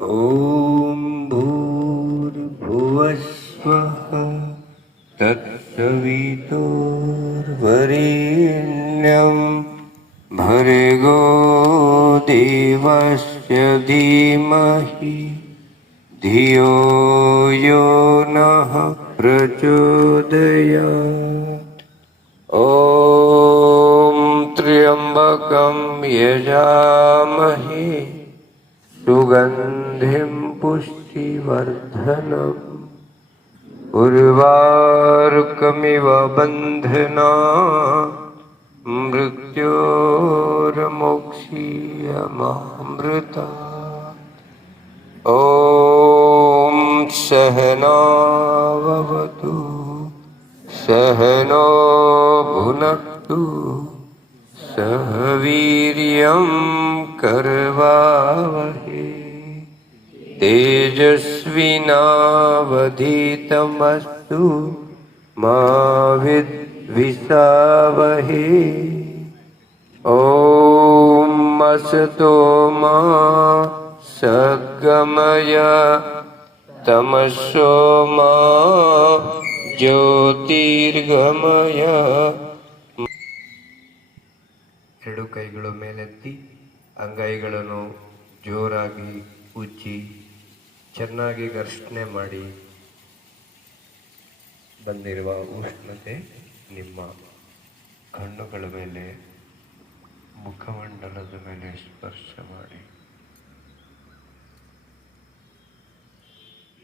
ॐ भूर्भुवस्वः तत्सवितुर्वरेण्यं भर्गो देवस्य धीमहि धियो यो नः प्रचोदयात्। ॐ त्र्यम्बकं यजामहे सुगन्धिं पुष्टिवर्धनम् उर्वारुकमिव बन्धनात् मृत्योर्मुक्षीयमामृतात्। ॐ सहनाववतु सहनो भुनक्तु सह वीर्यं करवावहै तेजस्विनावधीतमस्तु मा विद्विषावहै। ॐ असतो मा सद्गमय तमसो मा ಜ್ಯೋತಿರ್ಗಮಯ. ಎರಡು ಕೈಗಳು ಮೇಲೆತ್ತಿ ಅಂಗೈಗಳನ್ನು ಜೋರಾಗಿ ಉಜ್ಜಿ ಚೆನ್ನಾಗಿ ಘರ್ಷಣೆ ಮಾಡಿ ಬಂದಿರುವ ಉಷ್ಣತೆ ನಿಮ್ಮ ಕಣ್ಣುಗಳ ಮೇಲೆ ಮುಖಮಂಡಲದ ಮೇಲೆ ಸ್ಪರ್ಶ ಮಾಡಿ.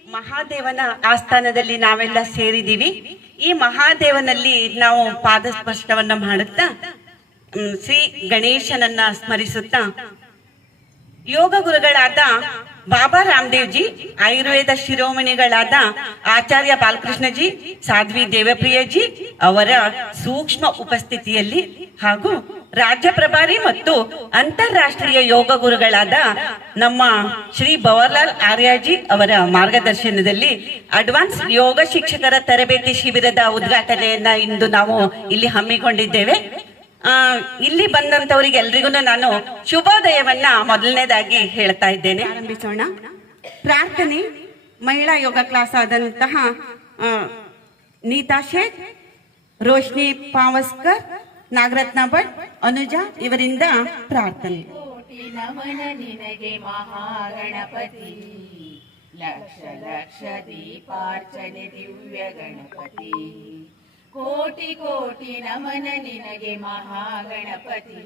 ಮಹಾದೇವನ ಆಸ್ಥಾನದಲ್ಲಿ ನಾವೆಲ್ಲ ಸೇರಿದ್ದೀವಿ. ಈ ಮಹಾದೇವನಲ್ಲಿ ನಾವು ಪಾದ ಸ್ಪರ್ಶವನ್ನ ಮಾಡುತ್ತಾ ಶ್ರೀ ಗಣೇಶನನ್ನ ಸ್ಮರಿಸುತ್ತಾ ಯೋಗ ಗುರುಗಳಾದ ಬಾಬಾ ರಾಮದೇವ್ಜಿ, ಆಯುರ್ವೇದ ಶಿರೋಮಣಿಗಳಾದ ಆಚಾರ್ಯ ಬಾಲಕೃಷ್ಣಜಿ, ಸಾಧ್ವಿ ದೇವಪ್ರಿಯಜಿ ಅವರ ಸೂಕ್ಷ್ಮ ಉಪಸ್ಥಿತಿಯಲ್ಲಿ ಹಾಗೂ ರಾಜ್ಯ ಪ್ರಭಾರಿ ಮತ್ತು ಅಂತಾರಾಷ್ಟ್ರೀಯ ಯೋಗ ಗುರುಗಳಾದ ನಮ್ಮ ಶ್ರೀ ಭವರ್ಲಾಲ್ ಆರ್ಯಾಜಿ ಅವರ ಮಾರ್ಗದರ್ಶನದಲ್ಲಿ ಅಡ್ವಾನ್ಸ್ ಯೋಗ ಶಿಕ್ಷಕರ ತರಬೇತಿ ಶಿಬಿರದ ಉದ್ಘಾಟನೆಯನ್ನ ಇಂದು ನಾವು ಇಲ್ಲಿ ಹಮ್ಮಿಕೊಂಡಿದ್ದೇವೆ. ಇಲ್ಲಿ ಬಂದಂತವರಿಗೆ ಎಲ್ರಿಗೂ ನಾನು ಶುಭೋದಯವನ್ನ ಮೊದಲನೇದಾಗಿ ಹೇಳ್ತಾ ಇದ್ದೇನೆ. ಆರಂಭಿಸೋಣ. ಪ್ರಾರ್ಥನೆ ಮಹಿಳಾ ಯೋಗ ಕ್ಲಾಸ್ ಆದಂತಹ ನೀತಾ ಶೇಖ್, ರೋಶ್ನಿ ಪಾವಸ್ಕರ್, ನಾಗರತ್ನ ಭಟ್, ಅನುಜಾ ಇವರಿಂದ ಪ್ರಾರ್ಥನೆ. ಕೋಟಿ ನಮನ ನಿನಗೆ ಮಹಾಗಣಪತಿ, ಲಕ್ಷ ಲಕ್ಷ ದೀಪಾರ್ಚನೆ ದಿವ್ಯ ಗಣಪತಿ. ಕೋಟಿ ಕೋಟಿ ನಮನ ನಿನಗೆ ಮಹಾಗಣಪತಿ,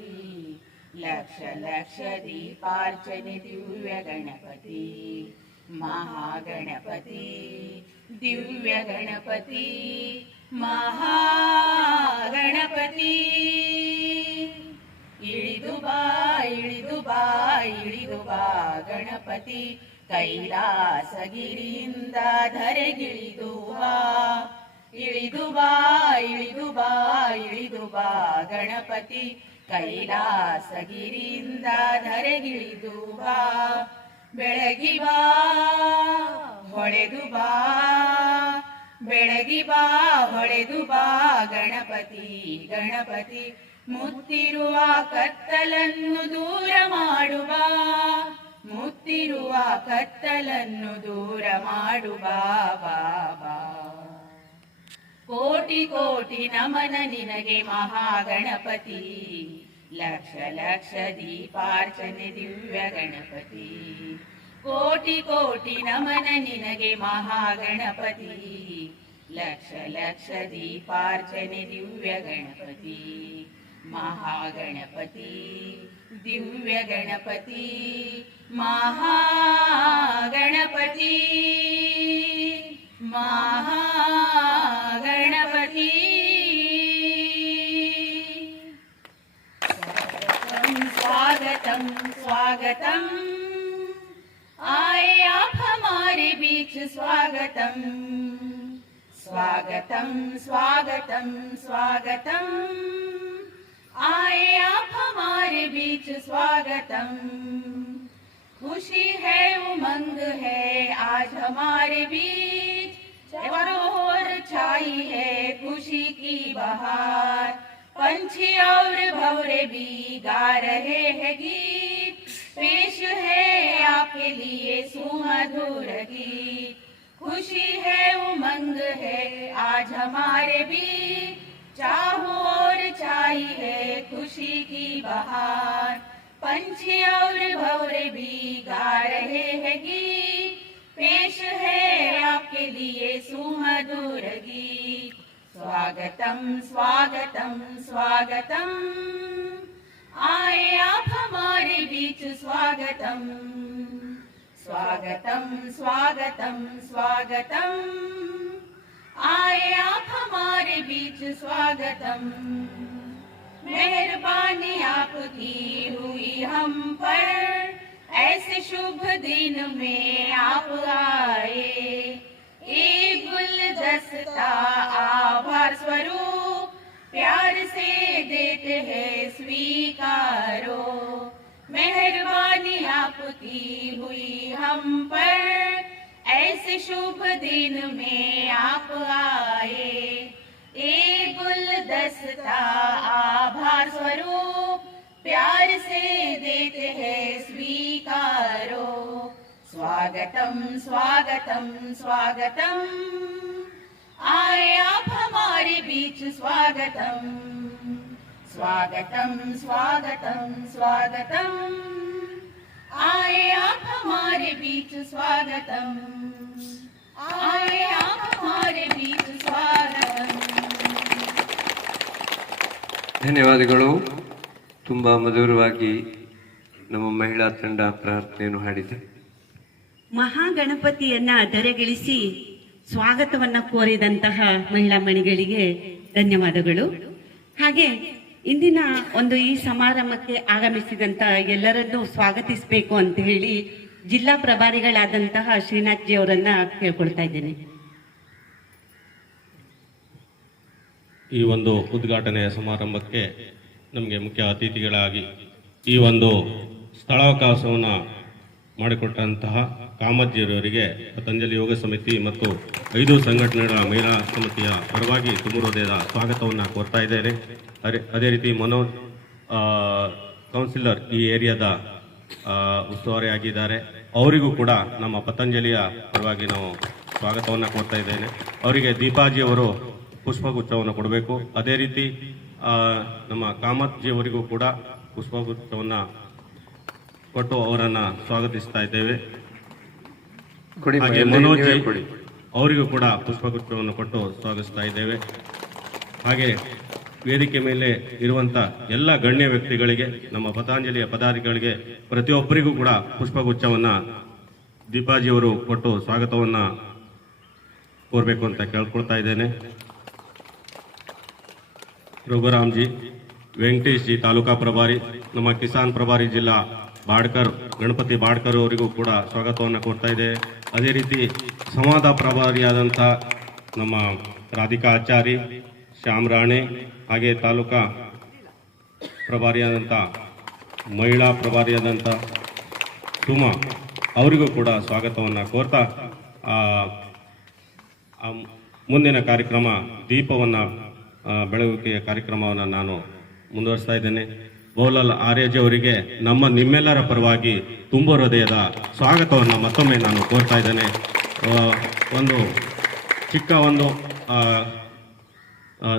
ಲಕ್ಷ ಲಕ್ಷ ದೀಪಾರ್ಚನೆ ದಿವ್ಯ ಗಣಪತಿ. ಮಹಾಗಣಪತಿ ದಿವ್ಯ ಗಣಪತಿ ಮಹಾಗಣಪತಿ. ಇಳಿದು ಬಾ ಇಳಿದು ಬಾ ಇಳಿದು ಬಾ ಗಣಪತಿ, ಕೈಲಾಸಗಿರಿಯಿಂದ ಧರೆಗಿಳಿದು ಬಾ. ಇಳಿದು ಬಾ ಇಳಿದು ಬಾ ಇಳಿದು ಬಾ ಗಣಪತಿ, ಕೈಲಾಸಗಿರಿಯಿಂದ ಧರೆಗಿಳಿದು ಬಾ. ಬೆಳಗಿ ಬಾ ಹೊಳೆದು ಬಾ, ಬೆಳಗಿ ಬಾ ಹೊಳೆದು ಬಾ ಗಣಪತಿ ಗಣಪತಿ. ಮುತ್ತಿರುವ ಕತ್ತಲನ್ನು ದೂರ ಮಾಡುವ, ಮುತ್ತಿರುವ ಕತ್ತಲನ್ನು ದೂರ ಮಾಡುವ ಬಾಬಾ. ಕೋಟಿ ಕೋಟಿ ನಮನ ನಿನಗೆ ಮಹಾಗಣಪತಿ, ಲಕ್ಷ ಲಕ್ಷ ದೀಪಾರ್ಚನೆ ದಿವ್ಯ ಗಣಪತಿ. ಕೋಟಿ ಕೋಟಿ ನಮನ ನಿನಗೆ ಮಹಾಗಣಪತಿ, ಲಕ್ಷ ಲಕ್ಷ ದೀಪಾರ್ಚನೆ ದಿವ್ಯ ಗಣಪತಿ. ಮಹಾಗಣಪತಿ ದಿವ್ಯ ಗಣಪತಿ ಮಹಾಗಣಪತಿ ಮಹಾಗಣಪತಿ. स्वागतम स्वागतम आए आप हमारे बीच, स्वागतम स्वागतम स्वागतम स्वागतम आए आप हमारे बीच, स्वागतम. खुशी है उमंग है आज हमारे बीच, और छाई है खुशी की बहार. पंछी और भंवरे भी गा रहे हैं गीत, पेश है आपके लिए सुमधुर गीत। खुशी है उमंग है आज हमारे बीच, चाहो और छाई है खुशी की बहार। पंछी और भंवरे भी गा रहे हैं गीत, पेश है आपके लिए सुमधुर गीत। स्वागतम स्वागतम स्वागतम, आए आप हमारे बीच स्वागतम। स्वागतम स्वागतम स्वागतम, आए आप हमारे बीच स्वागतम। मेहरबानी आपकी हुई हम पर, ऐसे शुभ दिन में आप आए। एक गुलदस्ता आभार स्वरूप प्यार से देते हैं स्वीकारो। मेहरबानी आपकी हुई हम पर, ऐसे शुभ दिन में आप आए। एक गुलदस्ता आभार स्वरूप प्यार से देते हैं स्वीकारो। स्वागतम स्वागतम स्वागतम, आए आप हमारे बीच स्वागतम। स्वागतम स्वागतम स्वागतम, आए आप हमारे बीच स्वागतम। आए आप हमारे बीच स्वागतम। ಧನ್ಯವಾದಗಳು. ತುಂಬ ಮಧುರವಾಗಿ ನಮ್ಮ ಮಹಿಳಾ ತಂಡ ಪ್ರಾರ್ಥನೆಯನ್ನು ಹಾಡಿದೆ. ಮಹಾಗಣಪತಿಯನ್ನ ಧರೆಗಿಳಿಸಿ ಸ್ವಾಗತವನ್ನ ಕೋರಿದಂತಹ ಮಹಿಳಾ ಮಣಿಗಳಿಗೆ ಧನ್ಯವಾದಗಳು. ಹಾಗೆ ಇಂದಿನ ಒಂದು ಈ ಸಮಾರಂಭಕ್ಕೆ ಆಗಮಿಸಿದಂತ ಎಲ್ಲರನ್ನೂ ಸ್ವಾಗತಿಸಬೇಕು ಅಂತ ಹೇಳಿ ಜಿಲ್ಲಾ ಪ್ರಭಾರಿಗಳಾದಂತಹ ಶ್ರೀನಾಥ್ ಜಿ ಅವರನ್ನ ಕೇಳ್ಕೊಳ್ತಾ ಇದ್ದೇನೆ. ಈ ಒಂದು ಉದ್ಘಾಟನೆಯ ಸಮಾರಂಭಕ್ಕೆ ನಮಗೆ ಮುಖ್ಯ ಅತಿಥಿಗಳಾಗಿ ಈ ಒಂದು ಸ್ಥಳಾವಕಾಶವನ್ನು ಮಾಡಿಕೊಟ್ಟಂತಹ ಕಾಮಜ್ಜಿಯವರಿಗೆ ಪತಂಜಲಿ ಯೋಗ ಸಮಿತಿ ಮತ್ತು 5 ಸಂಘಟನೆಗಳ ಮಹಿಳಾ ಸಮಿತಿಯ ಪರವಾಗಿ ತುಂಬ ಹೃದಯದ ಸ್ವಾಗತವನ್ನು ಕೋರ್ತಾ ಇದ್ದೇನೆ. ಅದೇ ರೀತಿ ಮನೋಜ್ ಕೌನ್ಸಿಲರ್ ಈ ಏರಿಯಾದ ಉಸ್ತುವಾರಿ ಆಗಿದ್ದಾರೆ, ಅವರಿಗೂ ಕೂಡ ನಮ್ಮ ಪತಂಜಲಿಯ ಪರವಾಗಿ ನಾವು ಸ್ವಾಗತವನ್ನು ಕೋರ್ತಾ ಇದ್ದೇನೆ. ಅವರಿಗೆ ದೀಪಾಜಿ ಅವರು ಪುಷ್ಪಗುಚ್ಛವನ್ನು ಕೊಡಬೇಕು. ಅದೇ ರೀತಿ ನಮ್ಮ ಕಾಮತ್ಜಿಯವರಿಗೂ ಕೂಡ ಪುಷ್ಪಗುಚ್ಛವನ್ನು ಕೊಟ್ಟು ಅವರನ್ನು ಸ್ವಾಗತಿಸ್ತಾ ಇದ್ದೇವೆ. ಹಾಗೆ ಮನೋಜ್ ಅವರಿಗೂ ಕೂಡ ಪುಷ್ಪಗುಚ್ಛವನ್ನು ಕೊಟ್ಟು ಸ್ವಾಗತಿಸ್ತಾ ಇದ್ದೇವೆ. ಹಾಗೆ ವೇದಿಕೆ ಮೇಲೆ ಇರುವಂತ ಎಲ್ಲ ಗಣ್ಯ ವ್ಯಕ್ತಿಗಳಿಗೆ, ನಮ್ಮ ಪತಂಜಲಿಯ ಪದಾಧಿಕಾರಿಗಳಿಗೆ ಪ್ರತಿಯೊಬ್ಬರಿಗೂ ಕೂಡ ಪುಷ್ಪಗುಚ್ಛವನ್ನ ದೀಪಾಜಿಯವರು ಕೊಟ್ಟು ಸ್ವಾಗತವನ್ನ ಕೋರಬೇಕು ಅಂತ ಕೇಳ್ಕೊಳ್ತಾ ಇದ್ದೇನೆ. ರಘುರಾಮ್ಜಿ, ವೆಂಕಟೇಶ್ ಜಿ ತಾಲೂಕಾ ಪ್ರಭಾರಿ, ನಮ್ಮ ಕಿಸಾನ್ ಪ್ರಭಾರಿ ಜಿಲ್ಲಾ ಬಾಡ್ಕರ್ ಗಣಪತಿ ಬಾಡ್ಕರ್ ಅವರಿಗೂ ಕೂಡ ಸ್ವಾಗತವನ್ನು ಕೊಡ್ತಾ ಇದೆ. ಅದೇ ರೀತಿ ಸಂವಾದ ಪ್ರಭಾರಿಯಾದಂಥ ನಮ್ಮ ರಾಧಿಕಾ ಆಚಾರಿ, ಶ್ಯಾಮ್ ರಾಣೆ, ಹಾಗೆ ತಾಲೂಕಾ ಪ್ರಭಾರಿಯಾದಂಥ ಮಹಿಳಾ ಪ್ರಭಾರಿಯಾದಂಥ ಸುಮಾ ಅವರಿಗೂ ಕೂಡ ಸ್ವಾಗತವನ್ನು ಕೋರ್ತಾ ಮುಂದಿನ ಕಾರ್ಯಕ್ರಮ ದೀಪವನ್ನು ಬೆಳಗುವಿಕೆಯ ಕಾರ್ಯಕ್ರಮವನ್ನು ನಾನು ಮುಂದುವರಿಸ್ತಾ ಇದ್ದೇನೆ. ಬಹುಲಾಲ್ ಆರ್ಯಜಿ ಅವರಿಗೆ ನಿಮ್ಮೆಲ್ಲರ ಪರವಾಗಿ ತುಂಬ ಹೃದಯದ ಸ್ವಾಗತವನ್ನು ಮತ್ತೊಮ್ಮೆ ನಾನು ಕೋರ್ತಾ ಇದ್ದೇನೆ. ಒಂದು ಚಿಕ್ಕ ಒಂದು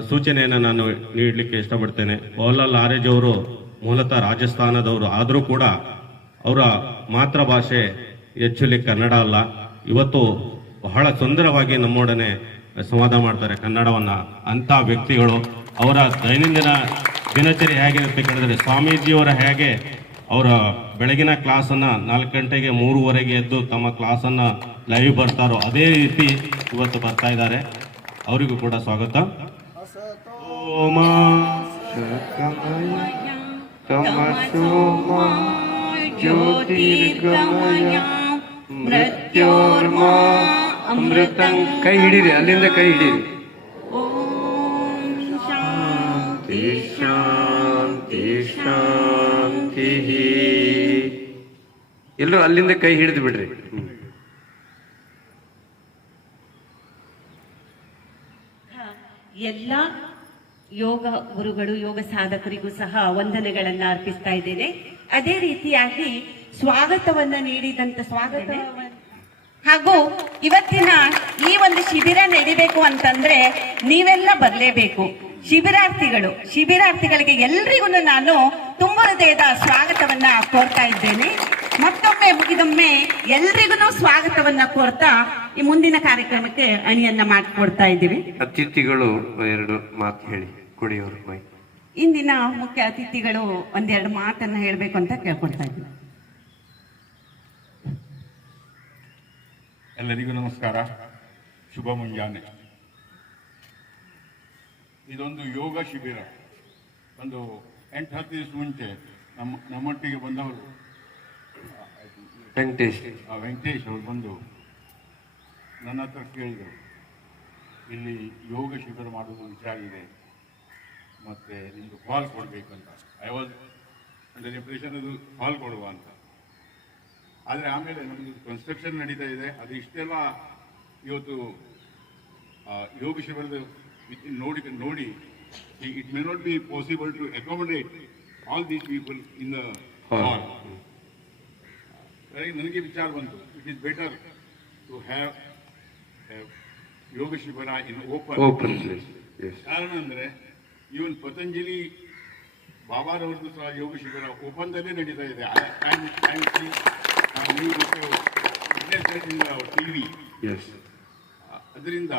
ಸೂಚನೆಯನ್ನು ನಾನು ನೀಡಲಿಕ್ಕೆ ಇಷ್ಟಪಡ್ತೇನೆ. ಬಹುಲಾಲ್ ಆರ್ಯಜಿ ಅವರು ಮೂಲತಃ ರಾಜಸ್ಥಾನದವರು, ಆದರೂ ಕೂಡ ಅವರ ಮಾತೃಭಾಷೆ ಹೆಚ್ಚುಲಿ ಕನ್ನಡ ಅಲ್ಲ. ಇವತ್ತು ಬಹಳ ಸುಂದರವಾಗಿ ನಮ್ಮೊಡನೆ ಸಂವಾದ ಮಾಡ್ತಾರೆ ಕನ್ನಡವನ್ನ. ಅಂತ ವ್ಯಕ್ತಿಗಳು ಅವರ ದೈನಂದಿನ ದಿನಚರಿ ಹೇಗಿರುತ್ತೆ ಕೇಳಿದ್ರೆ, ಸ್ವಾಮೀಜಿಯವರ ಹೇಗೆ ಅವರ ಬೆಳಗಿನ ಕ್ಲಾಸನ್ನು 4 ಗಂಟೆಗೆ 3:15 ಎದ್ದು ತಮ್ಮ ಕ್ಲಾಸನ್ನು ಲೈವ್ ಬರ್ತಾರೋ ಅದೇ ರೀತಿ ಇವತ್ತು ಬರ್ತಾ ಇದ್ದಾರೆ. ಅವರಿಗೂ ಕೂಡ ಸ್ವಾಗತ. ಓಮ ಜ್ಯೋತಿರ್ಗಮಯ ಮೃತ್ಯೋರ್ಮಾ ಅಮೃತಂ. ಕೈ ಹಿಡೀರಿ, ಅಲ್ಲಿಂದ ಕೈ ಹಿಡೀರಿ. ಓಂ ಶಾಂತಿ ಶಾಂತಿ ಶಾಂತಿ. ಎಲ್ಲರೂ ಅಲ್ಲಿಂದ ಕೈ ಹಿಡಿದು ಬಿಡ್ರಿ. ಎಲ್ಲ ಯೋಗ ಗುರುಗಳು, ಯೋಗ ಸಾಧಕರಿಗೂ ಸಹ ವಂದನೆಗಳನ್ನು ಅರ್ಪಿಸ್ತಾ ಇದ್ದೇನೆ. ಅದೇ ರೀತಿಯಾಗಿ ಸ್ವಾಗತವನ್ನ ನೀಡಿದಂತ ಹಾಗೂ ಇವತ್ತಿನ ಈ ಒಂದು ಶಿಬಿರ ನಡಿಬೇಕು ಅಂತಂದ್ರೆ ನೀವೆಲ್ಲ ಬರಲೇಬೇಕು. ಶಿಬಿರಾರ್ಥಿಗಳಿಗೆ ಎಲ್ರಿಗೂ ನಾನು ತುಂಬ ಹೃದಯದ ಸ್ವಾಗತವನ್ನ ಕೋರ್ತಾ ಇದ್ದೇನೆ. ಮತ್ತೊಮ್ಮೆ ಮುಗಿದೊಮ್ಮೆ ಎಲ್ರಿಗೂ ಸ್ವಾಗತವನ್ನ ಕೋರ್ತಾ ಈ ಮುಂದಿನ ಕಾರ್ಯಕ್ರಮಕ್ಕೆ ಅಣಿಯನ್ನ ಮಾಡಿಕೊಡ್ತಾ ಇದ್ದೀವಿ. ಅತಿಥಿಗಳು ಎರಡು ಮಾತು ಹೇಳಿ ಕುಡಿಯೋರು ಮೈ. ಇಂದಿನ ಮುಖ್ಯ ಅತಿಥಿಗಳು ಒಂದೆರಡು ಮಾತನ್ನ ಹೇಳ್ಬೇಕು ಅಂತ ಕೇಳ್ಕೊಳ್ತಾ ಇದ್ದೀವಿ. ಎಲ್ಲರಿಗೂ ನಮಸ್ಕಾರ, ಶುಭ ಮುಂಜಾನೆ. ಇದೊಂದು ಯೋಗ ಶಿಬಿರ. ಒಂದು 8-10 ದಿವಸ ಮುಂಚೆ ನಮ್ಮೊಟ್ಟಿಗೆ ಬಂದವರು ವೆಂಕಟೇಶ್ ಅವರು ಬಂದು ನನ್ನ ಹತ್ರ ಕೇಳಿದರು, ಇಲ್ಲಿ ಯೋಗ ಶಿಬಿರ ಮಾಡೋದು ವಿಚಾರ ಇದೆ, ಮತ್ತು ನಿಮ್ಮದು ಕಾಲ್ ಕೊಡಬೇಕಂತ. ಐ ವಾಸ್ ಅಂಡರ್ ಇಂಪ್ರೆಷನ್ ಅದು ಕಾಲ್ ಕೊಡುವ ಅಂತ. ಆದರೆ ಆಮೇಲೆ ನಮ್ಮದು ಕನ್ಸ್ಟ್ರಕ್ಷನ್ ನಡೀತಾ ಇದೆ. ಅದು ಇಷ್ಟೆಲ್ಲ ಇವತ್ತು ಯೋಗ ಶಿಬಿರದ ನೋಡಿ it may not be possible to accommodate all these people in the hall. ನನಗೆ ವಿಚಾರ ಬಂತು, it is better to have yoga shibira in open place. ಕಾರಣ ಅಂದರೆ ಇವನ್ ಪತಂಜಲಿ ಬಾಬಾರವ್ರದ್ದು ಸಹ ಯೋಗ ಶಿಬಿರ ಓಪನ್ದಲ್ಲೇ ನಡೀತಾ ಇದೆ. ಟಿವಿ ಅದರಿಂದ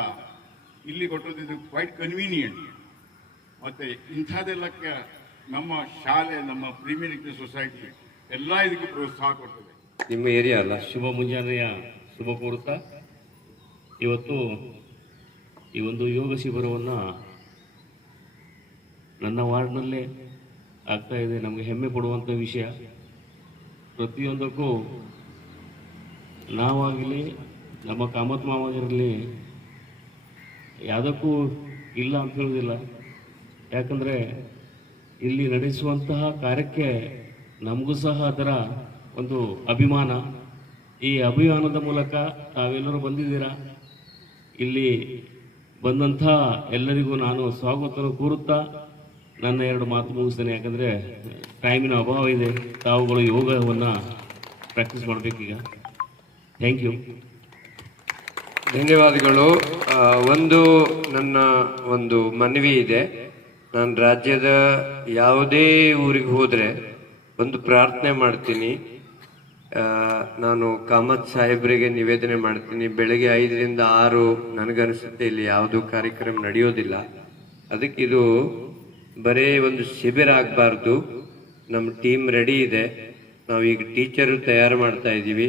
ಇಲ್ಲಿ ಕೊಟ್ಟದ್ದು ಕ್ವೈಟ್ ಕನ್ವೀನಿಯಂಟ್. ಮತ್ತೆ ಇಂಥದ್ದೆಲ್ಲಕ್ಕೆ ನಮ್ಮ ಶಾಲೆ, ನಮ್ಮ ಪ್ರೀಮಿಯರ್ ಡಿಗ್ರಿ ಸೊಸೈಟಿ ಎಲ್ಲ ಇದಕ್ಕೆ ಪ್ರೋತ್ಸಾಹ ಕೊಡ್ತದೆ. ನಿಮ್ಮ ಏರಿಯಾ ಅಲ್ಲ. ಶುಭ ಮುಂಜಾನೆಯ ಶುಭ ಕೋರುತ್ತಾ ಇವತ್ತು ಈ ಒಂದು ಯೋಗ ಶಿಬಿರವನ್ನು ನನ್ನ ವಾರ್ಡ್ನಲ್ಲೇ ಆಗ್ತಾ ಇದೆ. ನಮಗೆ ಹೆಮ್ಮೆ ಪಡುವಂಥ ವಿಷಯ. ಪ್ರತಿಯೊಂದಕ್ಕೂ ನಾವಾಗಲಿ ನಮ್ಮ ಕಾಮತ್ ಮಾವದಿರಲಿ ಯಾವುದಕ್ಕೂ ಇಲ್ಲ ಅಂತ ಹೇಳೋದಿಲ್ಲ. ಯಾಕಂದರೆ ಇಲ್ಲಿ ನಡೆಸುವಂತಹ ಕಾರ್ಯಕ್ಕೆ ನಮಗೂ ಸಹ ಅದರ ಒಂದು ಅಭಿಮಾನ. ಈ ಅಭಿಮಾನದ ಮೂಲಕ ತಾವೆಲ್ಲರೂ ಬಂದಿದ್ದೀರಾ. ಇಲ್ಲಿ ಬಂದಂಥ ಎಲ್ಲರಿಗೂ ನಾನು ಸ್ವಾಗತ ಕೋರುತ್ತಾ ನನ್ನ ಎರಡು ಮಾತು ಮುಗಿಸ್ತೇನೆ. ಯಾಕಂದರೆ ಟೈಮಿನ ಅಭಾವ ಇದೆ. ತಾವುಗಳು ಯೋಗವನ್ನು ಪ್ರಾಕ್ಟೀಸ್ ಮಾಡಬೇಕೀಗ. Thank you. ಧನ್ಯವಾದಗಳು. ನನ್ನ ಒಂದು ಮನವಿ ಇದೆ. ನಾನು ರಾಜ್ಯದ ಯಾವುದೇ ಊರಿಗೆ ಹೋದರೆ ಒಂದು ಪ್ರಾರ್ಥನೆ ಮಾಡ್ತೀನಿ. ನಾನು ಕಾಮತ್ ಸಾಹೇಬರಿಗೆ ನಿವೇದನೆ ಮಾಡ್ತೀನಿ. ಬೆಳಗ್ಗೆ 5ರಿಂದ 6 ನನಗನ್ನಿಸುತ್ತೆ ಇಲ್ಲಿ ಯಾವುದೂ ಕಾರ್ಯಕ್ರಮ ನಡೆಯೋದಿಲ್ಲ. ಅದಕ್ಕೆ ಇದು ಬರೀ ಒಂದು ಶಿಬಿರ ಆಗಬಾರ್ದು. ನಮ್ಮ ಟೀಮ್ ರೆಡಿ ಇದೆ. ನಾವೀಗ ಟೀಚರು ತಯಾರು ಮಾಡ್ತಾ ಇದ್ದೀವಿ.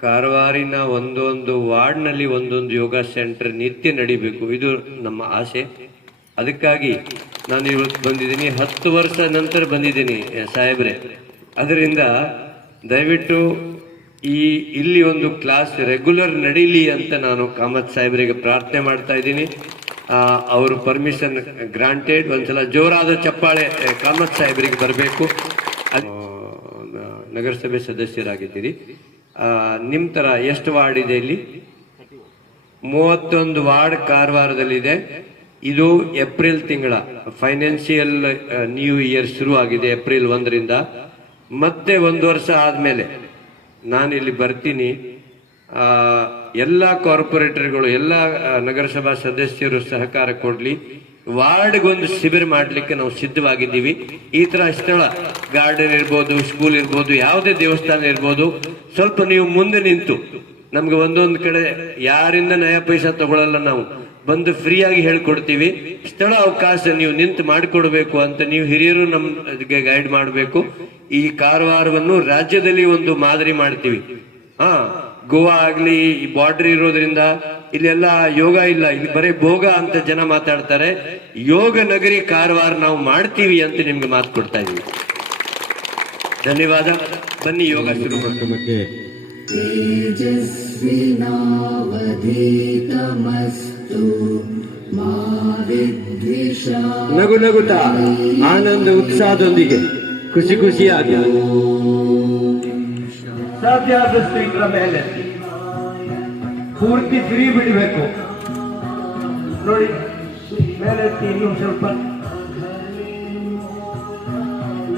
ಕಾರವಾರಿನ ಒಂದೊಂದು ವಾರ್ಡ್ನಲ್ಲಿ ಒಂದೊಂದು ಯೋಗ ಸೆಂಟರ್ ನಿತ್ಯ ನಡಿಬೇಕು, ಇದು ನಮ್ಮ ಆಸೆ. ಅದಕ್ಕಾಗಿ ನಾನು ಇವತ್ತು ಬಂದಿದ್ದೀನಿ. 10 ವರ್ಷ ನಂತರ ಬಂದಿದ್ದೀನಿ ಸಾಹೇಬ್ರೆ. ಅದರಿಂದ ದಯವಿಟ್ಟು ಇಲ್ಲಿ ಒಂದು ಕ್ಲಾಸ್ ರೆಗ್ಯುಲರ್ ನಡೀಲಿ ಅಂತ ನಾನು ಕಾಮತ್ ಸಾಹೇಬರಿಗೆ ಪ್ರಾರ್ಥನೆ ಮಾಡ್ತಾ ಇದ್ದೀನಿ. ಅವರು ಪರ್ಮಿಷನ್ ಗ್ರಾಂಟೆಡ್. ಒಂದ್ಸಲ ಜೋರಾದ ಚಪ್ಪಾಳೆ ಕಾಮತ್ ಸಾಹೇಬರಿಗೆ ಬರಬೇಕು. ನಗರಸಭೆ ಸದಸ್ಯರಾಗಿದ್ದೀರಿ. ನಿಮ್ಮ ಥರ ಎಷ್ಟು ವಾರ್ಡ್ ಇದೆ ಇಲ್ಲಿ? 31 ವಾರ್ಡ್ ಕಾರವಾರದಲ್ಲಿದೆ. ಇದು ಏಪ್ರಿಲ್ ತಿಂಗಳ ಫೈನಾನ್ಷಿಯಲ್ ನ್ಯೂ ಇಯರ್ ಶುರು ಆಗಿದೆ ಏಪ್ರಿಲ್ 1ರಿಂದ. ಮತ್ತೆ 1 ವರ್ಷ ಆದಮೇಲೆ ನಾನು ಇಲ್ಲಿ ಬರ್ತೀನಿ. ಎಲ್ಲ ಕಾರ್ಪೊರೇಟರ್ಗಳು, ಎಲ್ಲ ನಗರಸಭಾ ಸದಸ್ಯರು ಸಹಕಾರ ಕೊಡ್ಲಿ. ವಾರ್ಡ್ಗೊಂದು ಶಿಬಿರ ಮಾಡಲಿಕ್ಕೆ ನಾವು ಸಿದ್ಧವಾಗಿದ್ದೀವಿ. ಈ ತರ ಸ್ಥಳ, ಗಾರ್ಡನ್ ಇರ್ಬೋದು, ಸ್ಕೂಲ್ ಇರ್ಬೋದು, ಯಾವುದೇ ದೇವಸ್ಥಾನ ಇರ್ಬೋದು, ಸ್ವಲ್ಪ ನೀವು ಮುಂದೆ ನಿಂತು ನಮ್ಗೆ ಒಂದೊಂದು ಕಡೆ ಯಾರಿಂದ ನಯ ಪೈಸಾ ತಗೊಳ್ಳಲ್ಲ, ನಾವು ಬಂದು ಫ್ರೀಯಾಗಿ ಹೇಳ್ಕೊಡ್ತೀವಿ. ಸ್ಥಳ ಅವಕಾಶ ನೀವು ನಿಂತು ಮಾಡಿಕೊಡ್ಬೇಕು ಅಂತ ನೀವು ಹಿರಿಯರು ನಮ್ಗೆ ಗೈಡ್ ಮಾಡಬೇಕು. ಈ ಕಾರವಾರವನ್ನು ರಾಜ್ಯದಲ್ಲಿ ಒಂದು ಮಾದರಿ ಮಾಡ್ತೀವಿ. ಗೋವಾ ಆಗ್ಲಿ, ಈ ಬಾರ್ಡರ್ ಇರೋದ್ರಿಂದ ಇಲ್ಲೆಲ್ಲ ಯೋಗ ಇಲ್ಲ, ಇಲ್ಲಿ ಬರೀ ಭೋಗ ಅಂತ ಜನ ಮಾತಾಡ್ತಾರೆ. ಯೋಗ ನಗರಿ ಕಾರವಾರ ನಾವು ಮಾಡ್ತೀವಿ ಅಂತ ನಿಮ್ಗೆ ಮಾತು ಕೊಡ್ತಾ ಇದೀವಿ. ಧನ್ಯವಾದ. ಬನ್ನಿ ಯೋಗ ಶುರು ಮಾಡ್ಕೋಬೇಕು. ನಗು ನಗುತ್ತಾ ಆನಂದ ಉತ್ಸಾಹದೊಂದಿಗೆ ಖುಷಿಯಾಗಿ ಸಾಧ್ಯ ಆದಷ್ಟು ಇದರ ಮೇಲೆ ಪೂರ್ತಿ ಫ್ರೀ ಬಿಡಬೇಕು. ನೋಡಿ, ಮೇಲೆ ಇನ್ನೂ ಸ್ವಲ್ಪ.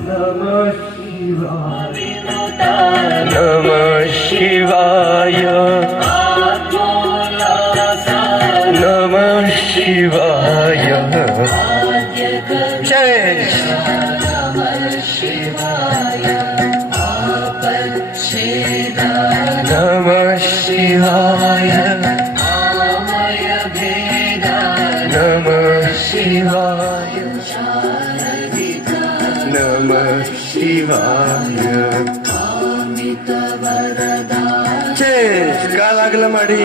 ನಮಃ ಶಿವಾಯ. नमः शिवाय नमः शिवाय नमः शिवाय ಕಾಲಾಗಲ ಮಾಡಿ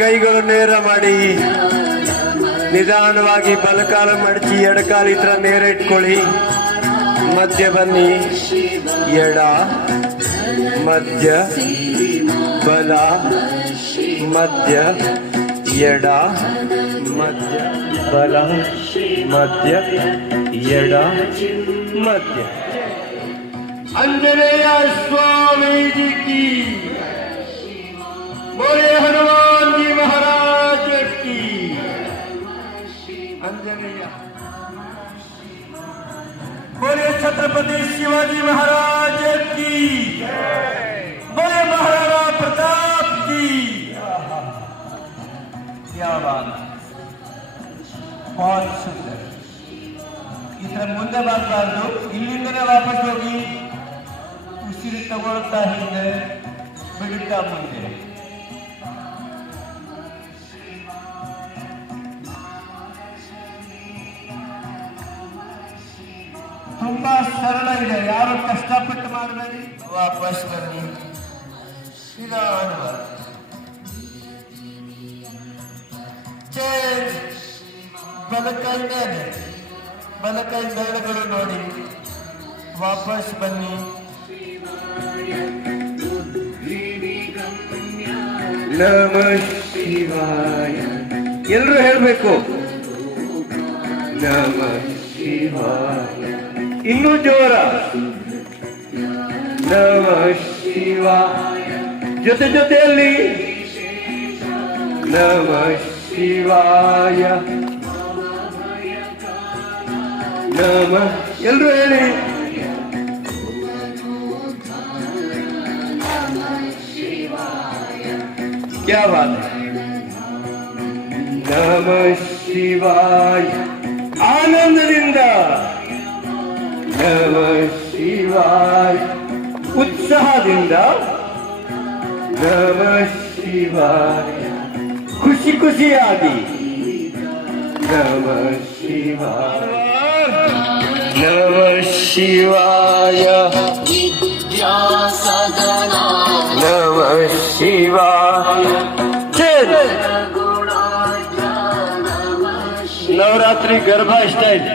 ಕೈಗಳು ನೇರ ಮಾಡಿ ನಿಧಾನವಾಗಿ ಬಲಕಾಲ ಮಡಚಿ ಎಡಕಾಲ ಇತರ ನೇರ ಇಟ್ಕೊಳ್ಳಿ ಮಧ್ಯ ಬನ್ನಿ ಎಡ ಮಧ್ಯ ಬಲ ಮಧ್ಯ ಎಡ ಮಧ್ಯ ಬಲ ಮಧ್ಯ ಎಡ ಮಧ್ಯ आंजनेय स्वामी जी की बोले हनुमान जी महाराज की आंजनेय बोले छत्रपति शिवाजी महाराज की बोले महाराणा प्रताप की क्या बात बहुत सुंदर इतना ಮುಂದೆ ಬಾರಬಾರದು ಇಲ್ಲಿಂದನೇ ವಾಪಸ್ ಹೋಗಿ ಉಸಿರು ತಗೊಳ್ತಾ ಹಿಂದೆ ಬಿಡುತ್ತಾ ಮುಂದೆ ತುಂಬಾ ಸರಳ ಇದೆ ಯಾರು ಕಷ್ಟಪಟ್ಟು ಮಾಡಬೇಡಿ ವಾಪಸ್ ಬನ್ನಿ ನಿಧಾನವಾಗಿ ಚೇಂಜ್ ಬಲಕೈ ಮೇಲೆ ಬಲಕೈ ಬೆರಳುಗಳು ನೋಡಿ ವಾಪಸ್ ಬನ್ನಿ ನಮಃ ಶಿವಾಯ ಎಲ್ಲರೂ ಹೇಳಬೇಕು ನಮಃ ಶಿವಾಯ ಇನ್ನೂ ಜೋರ ನಮಃ ಶಿವಾಯ ಜೊತೆ ಜೊತೆಯಲ್ಲಿ ನಮಃ ಶಿವಾಯ ನಮಃ ಎಲ್ಲರೂ ಹೇಳಿ क्या बात है नमः शिवाय आनंदದಿಂದ नमः शिवाय उत्साहದಿಂದ नमः शिवाय खुशी खुशियाಗಿ नमः शिवाय नमः शिवाय नमः शिवाय नवरात्रि गरबा स्टाइल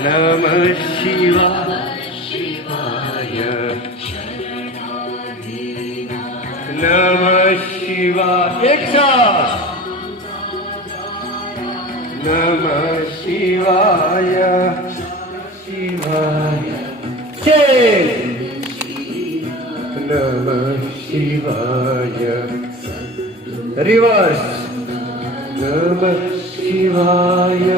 नमः शिवाय नमः शिवाय एक साथ नमः शिवाय शिवाय नमः शिवाय रिवर्स नमः शिवाय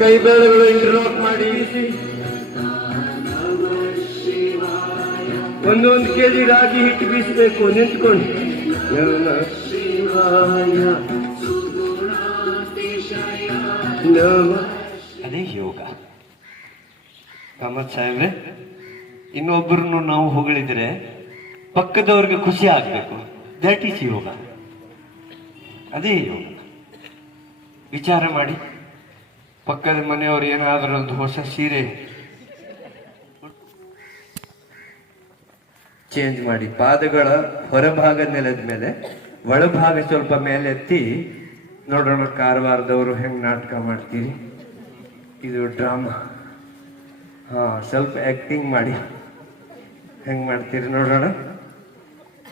कई बेಳೆಗಳು ಇಂಟರ್ಲಾಕ್ ಮಾಡಿ ಒಂದೊಂದು ಕೆಜಿ ರಾಗಿ ಹಿಟ್ಟು ಬೀಸಬೇಕು ನಿಂತ್ಕೊಂಡು ನಮಃ ಶಿವಾಯ ನಮಃ ಅದೇ ಯೋಗ ಕಾಮತ್ ಸಾಹೇಬ್ರೆ ಇನ್ನೊಬ್ಬರನ್ನು ನಾವು ಹೊಗಳಿದ್ರೆ ಪಕ್ಕದವ್ರಿಗೆ ಖುಷಿ ಆಗ್ಬೇಕು ದಟ್ ಈಸ್ ಯೋಗ ಅದೇ ಯೋಗ ವಿಚಾರ ಮಾಡಿ ಪಕ್ಕದ ಮನೆಯವರು ಏನಾದರೂ ಒಂದು ಹೊಸ ಸೀರೆ ಚೇಂಜ್ ಮಾಡಿ ಪಾದಗಳ ಹೊರಭಾಗ ನೆಲದ ಮೇಲೆ ಒಳಭಾಗ ಸ್ವಲ್ಪ ಮೇಲೆ ಎತ್ತಿ ನೋಡೋಣ ಕಾರವಾರದವರು ಹೆಂಗ್ ನಾಟಕ ಮಾಡ್ತೀರಿ ಇದು ಡ್ರಾಮಾ ಹಾ ಸ್ವಲ್ಪ ಆಕ್ಟಿಂಗ್ ಮಾಡಿ ಹೆಂಗ್ ಮಾಡ್ತೀರಿ ನೋಡೋಣ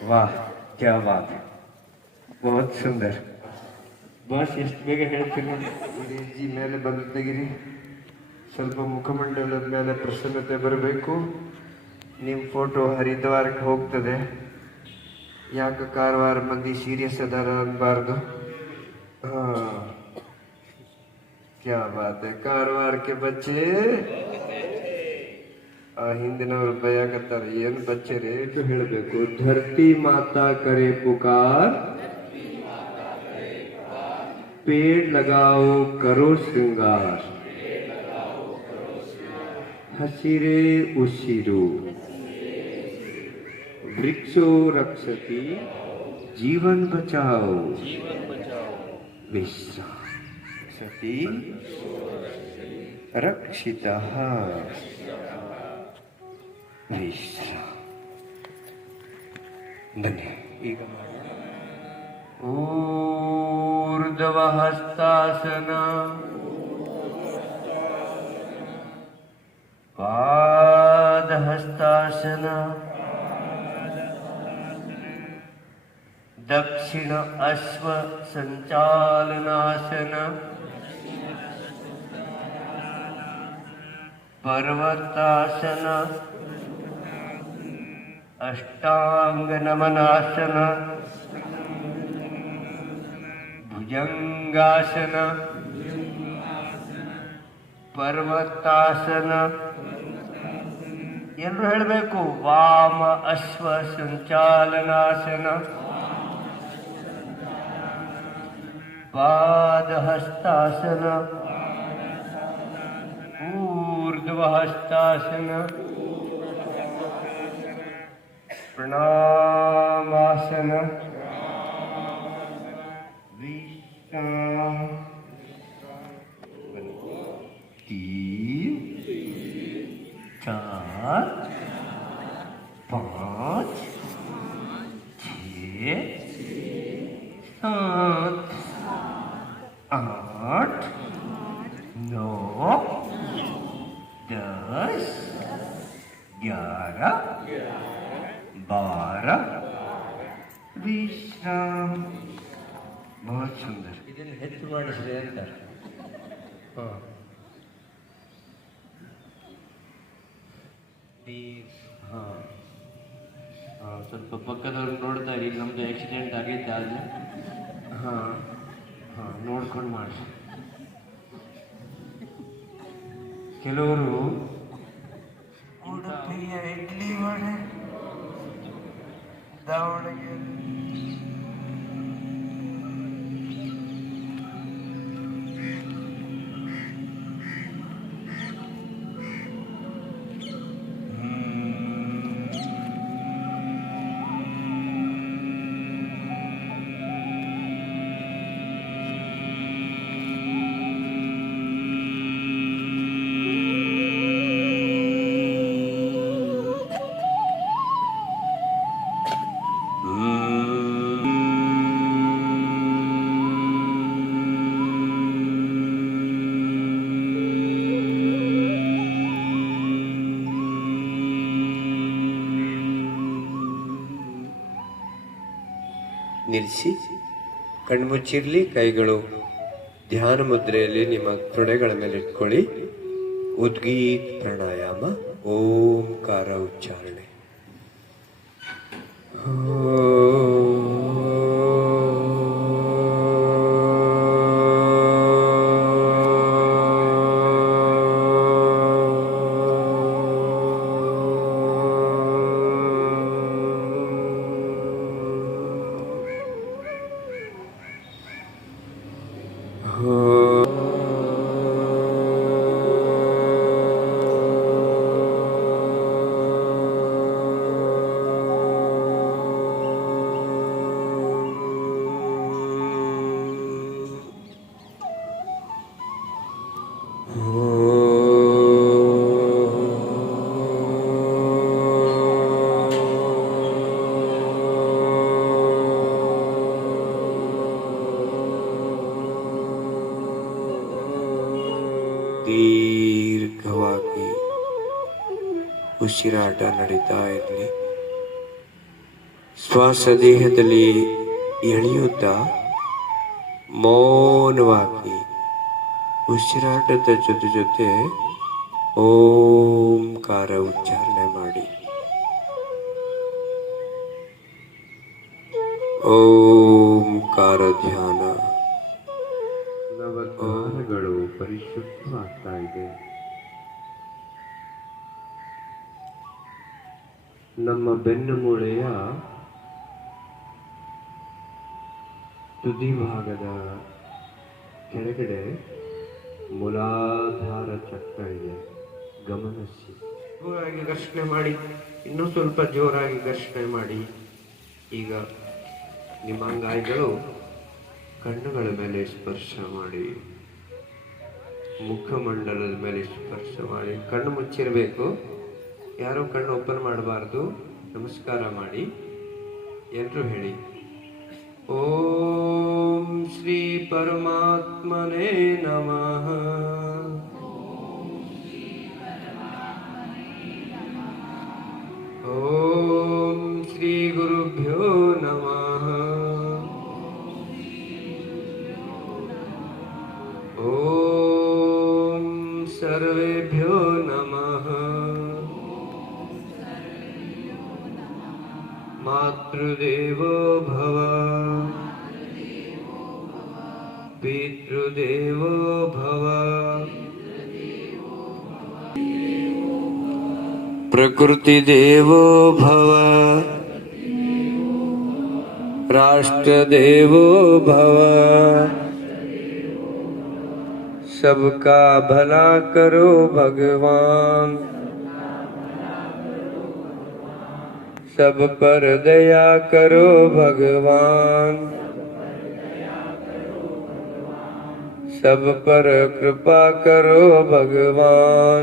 ವಾಹ್ ಕ್ಯಾ ಬಾತ್ ಬಹುತ್ ಸುಂದರ್ ಬಸ್ ಎಷ್ಟು ಬೇಗ ಹೇಳ್ತೀರಿ ನೋಡಿ ಜಿ ಮೇಲೆ ಬಂದು ತೆಗಿರಿ ಸ್ವಲ್ಪ ಮುಖಮಂಡಲದ ಮೇಲೆ ಪ್ರಸನ್ನತೆ ಬರಬೇಕು ನಿಮ್ಮ ಫೋಟೋ ಹರಿದ್ವಾರಕ್ಕೆ ಹೋಗ್ತದೆ ಯಾಕೆ ಕಾರವಾರ ಮಂದಿ ಸೀರಿಯಸ್ ಅದಾರ ಅನ್ಬಾರ್ದು ಹಾ ಕ್ಯಾ ಬಾತ್ ಹೈ ಕಾರವಾರಕ್ಕೆ ಬಚ್ಚೆ ಆ ಹಿಂದಿನವರು ಬಯಾಕತ್ತಾರೆ ಏನು ಬಚ್ಚೆ ರೇಟು ಹೇಳಬೇಕು ಧರ್ತಿ ಮಾತಾ ಕರೆ ಪುಕಾರ್ पेड़ लगाओ करो श्रृंगार ಹಸಿರೇ ಉಸಿರು. वृक्षो रक्षति जीवन बचाओ. विश्राम सति रक्षितः. विश्राम. बन्ನಿ ಈಗ ಊರ್ಧ್ವಹಸ್ತಾಸನ, ಪಾದಹಸ್ತಾಸನ, दक्षिण अश्व संचालनासन, पर्वतासन, अष्टांग नमनासन, भुजंगासन, पर्वतासन. ಎಲ್ಲರೂ ಹೇಳಬೇಕು. ವಾಮ ಅಶ್ವ ಸಂಚಾಲನಾಸನ, पादहस्तासन, ऊर्ध्वहस्तासन, प्रणामासन, विश्राम. 3 4 5 6 7 8 9 10 11 12. विश्राम. बहुत सुंदर. ಇದನ್ನು ಹೆಚ್ಚು ಮಾಡಿಸ್ರಿ ಅಂತ. ಸ್ವಲ್ಪ ಪಕ್ಕದವ್ರು ನೋಡ್ತಾ ಇರಿ. ನಮ್ದು ಆಕ್ಸಿಡೆಂಟ್ ಆಗೈತೆ ಅಲ್ಲಿ. ನೋಡ್ಕೊಂಡು ಮಾಡಿ. ಕೆಲವರು ಉಡುಪಿಯ ಇಡ್ಲಿ ವಡೆ, ದಾವಣಗೆರೆ ನಿಲ್ಲಿಸಿ. ಕಣ್ಮುಚ್ಚಿರ್ಲಿ. ಕೈಗಳು ಧ್ಯಾನ ಮುದ್ರೆಯಲ್ಲಿ ನಿಮ್ಮ ತೊಡೆಗಳ ಮೇಲೆ ಇಟ್ಕೊಳ್ಳಿ. ಉದ್ಗೀತ್ ಪ್ರಾಣಾಯಾಮ, ಓಂಕಾರ ಉಚ್ಚಾರಣೆ. ದೀರ್ಘವಾಗಿ ಉಸಿರಾಟ ನಡೀತಾ ಇರಲಿ. ಶ್ವಾಸ ದೇಹದಲ್ಲಿ ಎಳೆಯುತ್ತಾ ಮೌನವಾಗಿ ಉಸಿರಾಟದ ಜೊತೆ ಜೊತೆ ಓಂಕಾರ ಉಚ್ಚಾರಣೆ ಮಾಡಿ. ಓಂಕಾರ ಧ್ಯಾನ. ನವದ್ವಾರಗಳು ಪರಿಶುದ್ಧವಾಗ್ತಾ ಇದೆ. ನಮ್ಮ ಬೆನ್ನು ಮೂಳೆಯ ತುದಿ ಭಾಗದ ಕೆಳಗಡೆ ಮೂಲಾಧಾರ ಚಕ್ರ ಇದೆ. ಗಮನಿಸಿ. ಜೋರಾಗಿ ಘರ್ಷಣೆ ಮಾಡಿ, ಇನ್ನೂ ಸ್ವಲ್ಪ ಜೋರಾಗಿ ಘರ್ಷಣೆ ಮಾಡಿ. ಈಗ ನಿಮ್ಮ ಅಂಗಾಯಿಗಳು ಕಣ್ಣುಗಳ ಮೇಲೆ ಸ್ಪರ್ಶ ಮಾಡಿ, ಮುಖಮಂಡಲದ ಮೇಲೆ ಸ್ಪರ್ಶ ಮಾಡಿ. ಕಣ್ಣು ಮುಚ್ಚಿರಬೇಕು, ಯಾರು ಕಣ್ಣು ಓಪನ್ ಮಾಡಬಾರ್ದು. ನಮಸ್ಕಾರ ಮಾಡಿ. ಎಲ್ಲರೂ ಹೇಳಿ, ಓಂ ಶ್ರೀ ಪರಮಾತ್ಮನೇ ನಮಃ. ಓಂ ಶ್ರೀ ಗುರುಭ್ಯೋ ನಮಃ. ಓಂ ಸರ್ವೇಭ್ಯೋ ನಮಃ. ಮಾತೃದೇವೋ ಭವ, ಪಿತೃದೇವೋ ಭವ, ಪ್ರಕೃತಿ ದೇವೋ ಭವ, राष्ट्र देवो भव। सबका भला करो भगवान, सब पर दया करो भगवान, सब पर कृपा करो भगवान,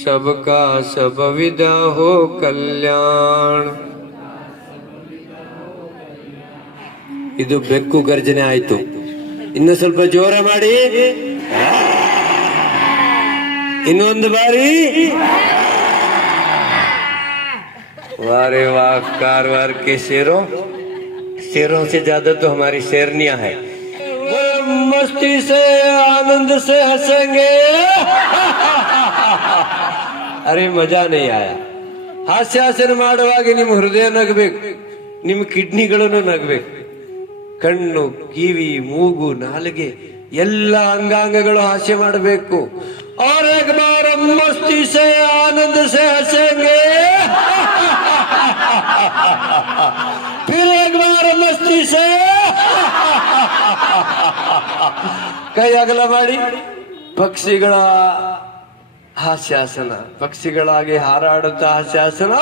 सबका सब विदा हो कल्याण। ಇದು ಬೆಕ್ಕು ಗರ್ಜನೆ ಆಯ್ತು. ಇನ್ನು ಸ್ವಲ್ಪ ಜೋರ ಮಾಡಿ, ಇನ್ನೊಂದು ಬಾರಿ. वारे वाह, कारवार के शेरों, शेरों से ज्यादा तो हमारी शेरनियां है। मस्ती से आनंद से हंसेंगे। अरे मजा नहीं आया। ಹಾಸ್ಯಾಸನ ಮಾಡುವಾಗ ನಿಮ್ಮ ಹೃದಯ ನಗಬೇಕು, ನಿಮ್ಮ ಕಿಡ್ನಿಗಳನ್ನು ನಗಬೇಕು. ಕಣ್ಣು, ಕಿವಿ, ಮೂಗು, ನಾಲಿಗೆ ಎಲ್ಲ ಅಂಗಾಂಗಗಳು ಹಾಸ್ಯ ಮಾಡಬೇಕು. और एक बार मस्ती से आनंद से हंसेंगे, फिर एक बार मस्ती से ಕೈ ಅಗಲ ಮಾಡಿ ಪಕ್ಷಿಗಳ ಹಾಸ್ಯಾಸನ, ಪಕ್ಷಿಗಳಾಗಿ ಹಾರಾಡುತ್ತಾ ಹಾಸ್ಯಾಸನ.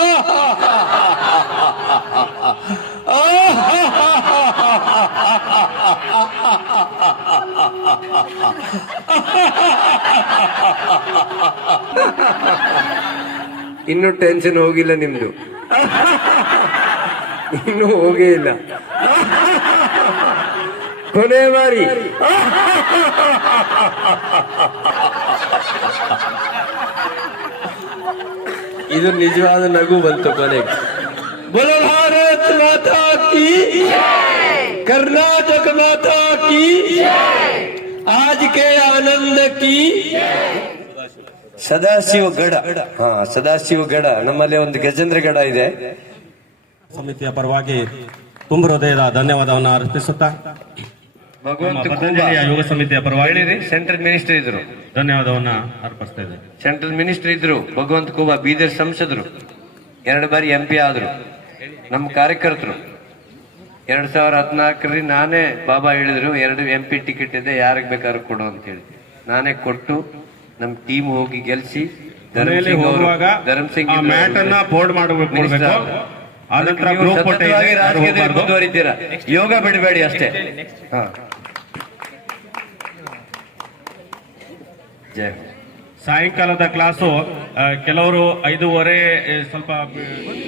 ಇನ್ನು ಟೆನ್ಷನ್ ಹೋಗಿಲ್ಲ ನಿಮ್ದು, ಇನ್ನು ಹೋಗೇ ಇಲ್ಲ. ಕೊನೆ ಬಾರಿ. ಇದು ನಿಜವಾದ ನಗು ಬಂತು ಕೊನೆಗೆ. बोलो भारत माता की, कर्नाटक माता की, आज के आनंद की. ಸದಾಶಿವ ಗಡ, ಸದಾಶಿವ ಗಡ, ನಮ್ಮಲ್ಲಿ ಒಂದು ಗಜೇಂದ್ರ ಗಡ ಇದೆ. ಸಮಿತಿಯ ಪರವಾಗಿ ತುಂಬ ಹೃದಯದ ಧನ್ಯವಾದವನ್ನು ಅರ್ಪಿಸುತ್ತಾ ಪತಂಜಲಿಯ ಯೋಗ ಸಮಿತಿಯ ಪರವಾಗಿ ಸೆಂಟ್ರಲ್ ಮಿನಿಸ್ಟರ್ ಇದ್ರು, ಧನ್ಯವಾದವನ್ನ ಅರ್ಪಿಸ್ತಾ ಇದ್ದೇನೆ. ಸೆಂಟ್ರಲ್ ಮಿನಿಸ್ಟರ್ ಇದ್ರು ಭಗವಂತ ಖೂಬಾ, ಬೀದರ್ ಸಂಸದರು, 2 ಬಾರಿ MP ಆದ್ರು. ನಮ್ಮ ಕಾರ್ಯಕರ್ತರು 2014ರಲ್ಲಿ ನಾನೇ, ಬಾಬಾ ಹೇಳಿದ್ರು 2 MP ಟಿಕೆಟ್ ಇದೆ, ಯಾರಿಗೆ ಬೇಕಾದ್ರೂ ಕೊಡು ಅಂತ ಹೇಳಿ ನಾನೇ ಕೊಟ್ಟು ನಮ್ ಟೀಮ್ ಹೋಗಿ ಗೆಲ್ಸಿ ಧರ್ಮಸಿಂಗ್ ಮ್ಯಾಟ್ ಅನ್ನ ಬೋರ್ಡ್ ಮಾಡಬೇಕು. ರಾಜಕೀಯದಲ್ಲಿ ಮುಂದುವರಿತೀರಾ, ಯೋಗ ಬಿಡಬೇಡಿ ಅಷ್ಟೇ. ಜಯ. ಸಾಯಂಕಾಲದ ಕ್ಲಾಸು ಕೆಲವರು 5:30 ಸ್ವಲ್ಪ ಹೇಳ್ಬೇಡಿ,